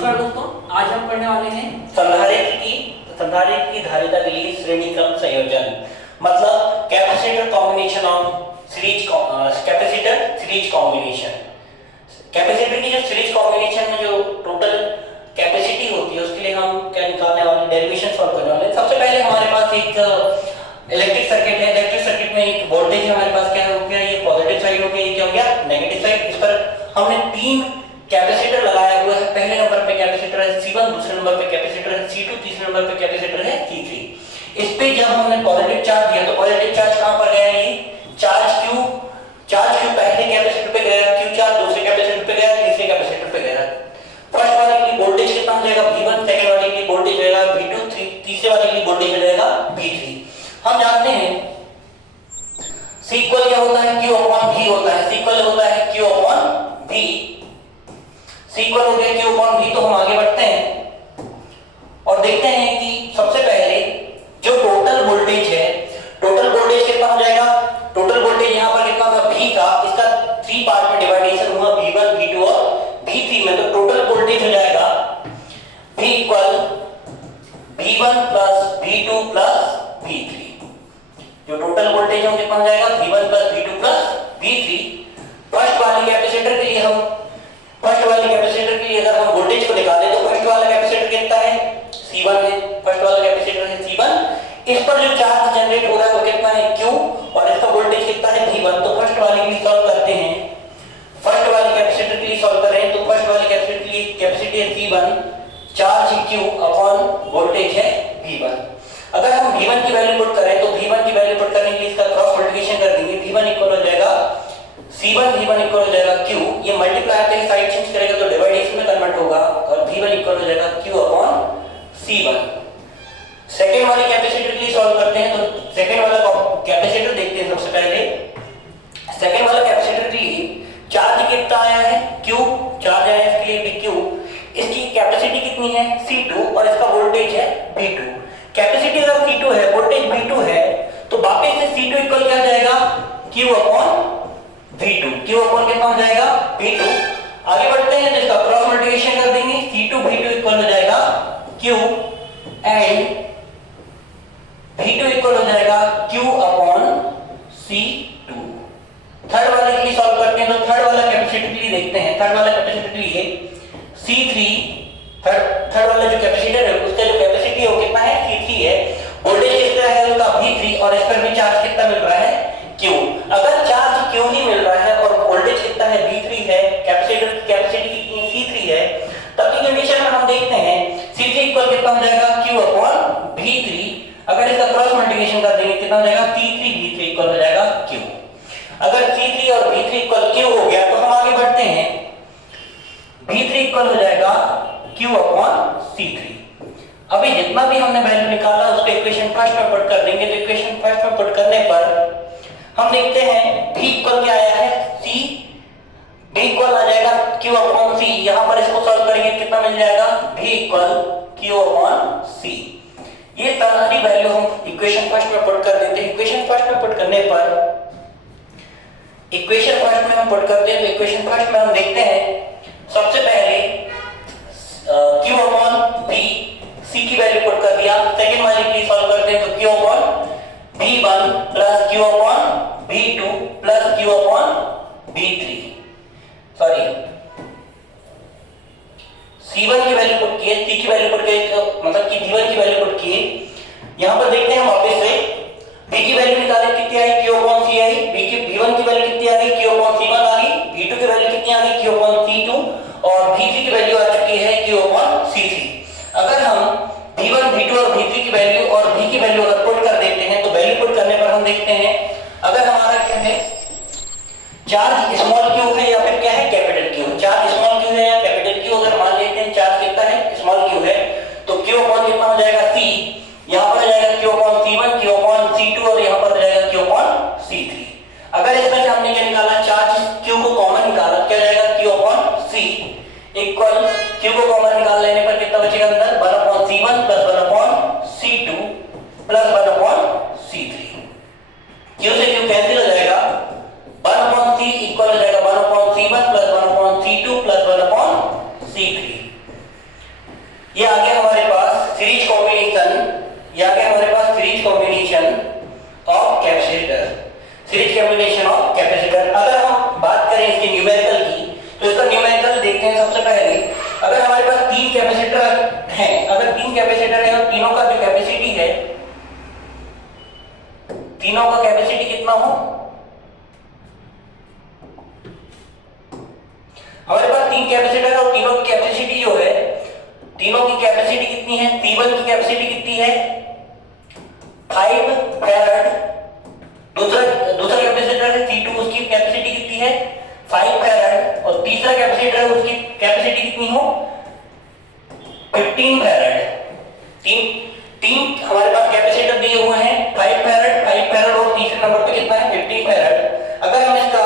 नमस्कार दोस्तों, आज हम पढ़ने वाले हैं संधारित्र की धारिता के लिए श्रेणी क्रम संयोजन, मतलब capacitor combination of series combination. Capacitor की जो सीरीज कॉम्बिनेशन में जो टोटल कैपेसिटी होती है उसके लिए हम क्या निकालने वाले, डेरिवेशन सॉल्व करने वाले। सबसे पहले हमारे पास एक इलेक्ट्रिक सर्किट है। इलेक्ट्रिक सर्किट में एक वोल्टेज हमारे पास क्या हो गया, ये पॉजिटिव साइड हो गया, ये क्या हो गया, नेगेटिव साइड। इस पर हमने तीन कैपेसिटर लगाया हुआ है। पहले नंबर पे कैपेसिटर है C1, दूसरे नंबर पे कैपेसिटर है C2, तीसरे नंबर पे कैपेसिटर है C3। इस पे जब हमने पॉजिटिव चार्ज दिया तो पॉजिटिव चार्ज कहां पर गया, ये चार्ज Q पहले कैपेसिटर पे गया, Q चार्ज दूसरे कैपेसिटर पे गया, तीसरे कैपेसिटर पे गया। फर्स्ट वाले के लिए वोल्टेज कितना हो जाएगा V1, सेकंड वाले के लिए वोल्टेज हो जाएगा V2, तीसरे वाले के लिए वोल्टेज हो जाएगा V3। हम जानते हैं C इक्वल क्या होता है, Q अपॉन V होता है। C इक्वल होता है Q upon V। C equal हो गया Q अपॉन V। तो हम आगे बढ़ते हैं और देखते हैं कि सबसे पहले जो टोटल वोल्टेज है, टोटल वोल्टेज कितना हो जाएगा, टोटल वोल्टेज यहाँ पर कितना था V का, इसका 3 पार्ट में डिवाइडेशन हुआ V1, V2 और V3 में। तो टोटल वोल्टेज हो जाएगा V equal V1 plus V2 plus V3। जो टोटल वोल्टेज है कितना हो जाएगा, V1 plus V2 plus V3। First वाले कैपेसिटर के लिए अगर हम वोल्टेज को निकालें तो फर्स्ट वाला कैपेसिटर कितना है, C1 है। फर्स्ट वाला कैपेसिटर है C1। इस पर जो चार्ज जनरेट हो रहा है वो कितना है, Q, और इसका वोल्टेज कितना है, V1। तो फर्स्ट वाले के लिए सॉल्व करते हैं, फर्स्ट वाले कैपेसिटर के लिए सॉल्व कर रहे हैं। तो फर्स्ट वाले कैपेसिटर के लिए कैपेसिटी है C1, charge Q upon voltage है V1। अगर हम V1 की वैल्यू पुट करें तो V1 की वैल्यू पुट करने के लिए इसका क्रॉस मल्टीप्लिकेशन कर देंगे। V1 इक्वल हो जाएगा C1, V1 इक्वल हो जाएगा Q। ये मल्टीप्लाई करके साइड चेंज करेगा तो डिवाइडेशन में कन्वर्ट होगा और V1 इक्वल हो जाएगा Q अपॉन C1। सेकंड वाले कैपेसिटर के लिए सॉल्व करते हैं। तो सेकंड वाला कैपेसिटर देखते हैं। सबसे पहले सेकंड वाला कैपेसिटर के लिए चार्ज कितना आया है, Q चार्ज आया है, इसके लिए भी Q। इसकी कैपेसिटी कितनी है, C2, और इसका वोल्टेज है V2। कैपेसिटी अगर C2 है, वोल्टेज V2 है, तो वापस से C2 इक्वल क्या जाएगा, Q upon V2। Q upon कितना हो जाएगा, V2। आगे बढ़ते हैं तो इसका क्रॉस मल्टीप्लिकेशन कर देंगे। C2 V2 इक्वल हो जाएगा Q एंड V2 इक्वल हो जाएगा Q अपॉन C2। थर्ड वाले के लिए सॉल्व करते हैं। तो थर्ड वाला कैपेसिटर के लिए देखते हैं। थर्ड वाला कैपेसिटर के लिए C3, थर्ड वाला जो कैपेसिटर है उसका जो कैपेसिटी है वो कितना है, C3 है। वोल्टेज कितना है उसका V3, और इस पर भी चार्ज कितना मिल रहा है, Q। अगर चार्ज Q ही मिल रहा है और वोल्टेज कितना है, V3 है, कैपेसिटर की कैपेसिटी कितनी, C3 है, तब की कंडीशन में हम देखते हैं C3 इक्वल कितना हो जाएगा, Q अपॉन V3। अगर इसका क्रॉस मल्टीप्लिकेशन कर देंगे कितना हो जाएगा, C3 V3 इक्वल हो जाएगा Q। अगर C3 और V3 इक्वल Q हो गया तो हम आगे बढ़ते हैं। V3 इक्वल हो जाएगा Q अपॉन C3। अभी जितना भी हमने वैल्यू निकाला उसको इक्वेशन फर्स्ट में पुट कर देंगे। तो इक्वेशन फर्स्ट में पुट करने पर हम देखते हैं V इक्वल क्या आया है, C। V इक्वल आ जाएगा Q अपॉन C। यहां पर इसको सॉल्व करेंगे कितना मिल जाएगा, V equal Q upon C। ये सारी वैल्यू हम इक्वेशन फर्स्ट में पुट कर देते हैं। इक्वेशन फर्स्ट में पुट करने पर इक्वेशन फर्स्ट में हम पुट करते हैं। तो इक्वेशन फर्स्ट में हम देखते हैं सबसे पहले Q अपॉन V, C की वैल्यू पुट कर दिया। सेकंड वाले के लिए सॉल्व करते हैं। तो Q upon V1 plus Q upon V2 plus Q upon V3, sorry C1 की वैल्यू पुट किए, C की वैल्यू पुट किए, मतलब कि V1 की वैल्यू पुट किए। यहां पर देखते हैं वापस से V की वैल्यू निकाले, कितनी आई, Q अपॉन C आई। V1 की वैल्यू कितनी आ गई, Q अपॉन C1 आ गई। V2 की वैल्यू कितनी आ गई, Q अपॉन C2, और V3 की वैल्यू आ चुकी है Q अपॉन C3। अगर हम V1, V2 और V3 की वैल्यू और V की वैल्यू अगर पुट कर देते हैं तो वैल्यू पुट करने पर हम देखते हैं अगर हमारा क्या है, चार्ज स्मॉल q है या फिर क्या है, capital Q। Charge small q है या कैपिटल Q, अगर मान लेते हैं चार्ज कितना है, स्मॉल q है, तो Q अपॉन कितना हो जाएगा, C। यहां पर आ जाएगा Q upon C1, Q upon C2, और यहां पर आ जाएगा Q अपॉन C3। अगर इसमें से हमने क्या निकाला, चार्ज Q को कॉमन निकाला, क्या जाएगा, Q upon C equal Q को कॉमन निकाल लेने पर कितना बचेगा अंदर, 1 upon C1 plus 1 upon C2 plus 1 upon C3। Q से Q कैंसिल हो जाएगा, 1 अपॉन C इक्वल हो जाएगा 1 upon C1 plus 1 upon C2 plus 1 upon C3। ये आ गया हमारे पास सीरीज कॉम्बिनेशन, ये आ गया हमारे पास series combination of capacitor, series combination of capacitor. अगर हम बात करें इसके न्यूमेरिकल की, तो इसका न्यूमेरिकल देखते हैं। सबसे पहले अगर हमारे पास 3 कैपेसिटर हैं, अगर 3 कैपेसिटर है और तीनों का जो कैपेसिटी है, तीनों का कैपेसिटी कितना हो, हमारे पास 3 कैपेसिटर और तीनों की कैपेसिटी जो है, तीनों की कैपेसिटी कितनी है, T1 की कैपेसिटी कितनी है 5 फैराड, दूसरा कैपेसिटर है C2, उसकी कैपेसिटी कितनी है 5 फैराड, और तीसरा कैपेसिटर है उसकी कैपेसिटी कितनी हो 15 फैराड। तीन हमारे पास कैपेसिटर दिए हुए हैं 5 फैराड और तीसरे नंबर पे कितना है 15 फैराड। अगर हम इसका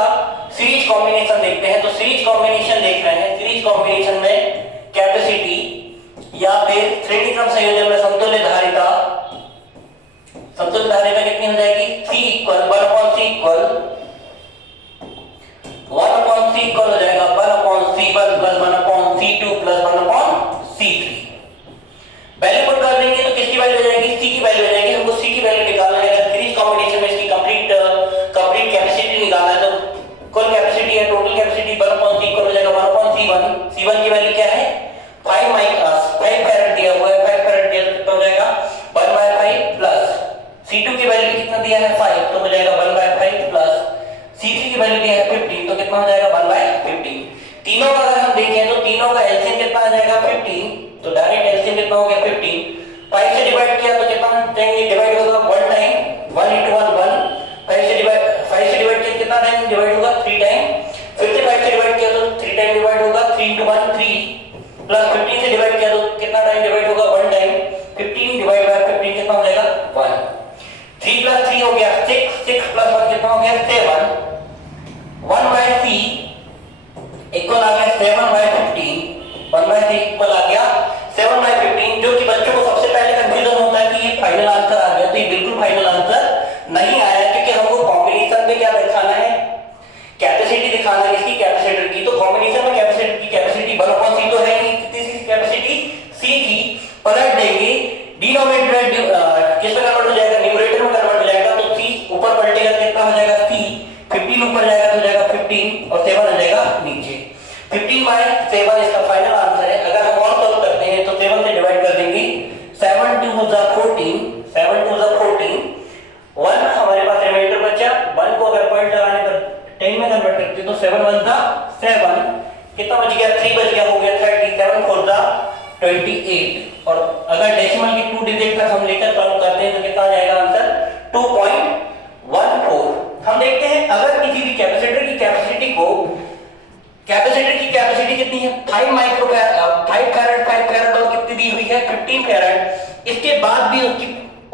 सीरीज कॉम्बिनेशन देखते हैं, तो सीरीज कॉम्बिनेशन देख रहे हैं, सीरीज कॉम्बिनेशन में कैपेसिटी या फिर श्रेणी क्रम संयोजन में समतुल्य धारिता कितनी हो जाएगी, C equal 1/C equal 1/C equal हो जाएगा 1/C1 plus 1/C2 plus 1/C3। Value put कर देंगे तो किसकी वैल्यू हो जाएगी, C की वैल्यू हो जाएगी। हमको C की वैल्यू निकालना है। अगर सीरीज कॉम्बिनेशन में इसकी कंप्लीट कैपेसिटी निकालना है, तो कुल कैपेसिटी है, टोटल कैपेसिटी 1/C इक्वल हो जाएगा 1/C1। C1 की वैल्यू क्या है 5 फैराड दिया हुआ है, 5 फैराड दिया तो हो जाएगा 1/5 प्लस C2 की वैल्यू कितना दिया है 5, तो हो जाएगा 1/5 प्लस C3 की वैल्यू दिया है 15, तो कितना हो जाएगा 1/15। तीनों का अगर हम देखें तो तीनों का एलसीएम कितना आ जाएगा 15, तो डायरेक्ट एलसीएम कितना हो गया 15। 5 से डिवाइड किया तो कितना देंगे, डिवाइड होगा 1 टाइम, 1 into 1 1। 5 से डिवाइड किया कितना टाइम डिवाइड होगा 3 टाइम। फिर से 5 से डिवाइड किया तो 3 टाइम डिवाइड होगा, 3 into 1 3, प्लस 15 से डिवाइड किया तो कितना टाइम डिवाइड होगा 1 टाइम। 15 डिवाइड बाय 15 कितना हो जाएगा 1। 3 प्लस 3 हो गया 6, 6 प्लस 1 कितना हो गया 7। 1/C इक्वल आ गया 7/15, 1/C इक्वल आ गया 7/15, जो कि बच्चों को सबसे पहले कंफ्यूजन होता है कि ये फाइनल आंसर आ गया, तो ये बिल्कुल फाइनल आंसर नहीं आया, क्योंकि हमको कॉम्बिनेशन में क्या दिखाना है, कैपेसिटी दिखाना है इसकी कैपेसिटर की। तो कॉम्बिनेशन में कैपेसिटर की कैपेसिटी 1/C तो है नहीं, कितनी सी कैपेसिटी C की, पलट देंगे डिनोमिनेटर किस में कन्वर्ट हो जाएगा, न्यूमरेटर में कन्वर्ट हो जाएगा, तो C ऊपर पलटेगा कितना हो जाएगा C, 15 ऊपर जाएगा तो हो जाएगा 15 और 7 हो जाएगा नीचे। 15/7 इसका फाइनल आंसर है। अगर हम और सॉल्व करते हैं तो 7 से डिवाइड कर देंगे, 7 2 14, 7 2 14, 1 हमारे पास रिमाइंडर बचा, 1 को अगर पॉइंट लगाने पर 10 में कन्वर्ट करते तो 7 1 7, कितना बच गया 3 बच गया, हो गया 30, 7 4 28। और अगर डेसिमल की 2 डिजिट तक हम लेकर सॉल्व करते हैं तो कितना आ जाएगा आंसर 2.14। हम देखते हैं अगर किसी भी कैपेसिटर की कैपेसिटी को, कैपेसिटर की कैपेसिटी कितनी है 5 फैराड और कितनी दी हुई है 15 फैराड, इसके बाद भी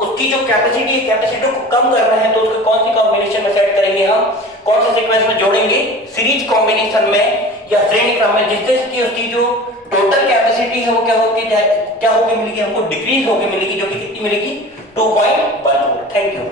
उसकी जो कैपेसिटी है, कैपेसिटर को कम करना है, तो उसको कौन सी कॉम्बिनेशन में सेट करेंगे, हम कौन से सीक्वेंस में जोड़ेंगे, सीरीज कॉम्बिनेशन में या श्रेणी क्रम में, जिससे कि उसकी जो टोटल कैपेसिटी है वो क्या होगी मिलेगी, हमको डिक्रीज होकर मिलेगी, जो कि कितनी मिलेगी 2.14। Thank you.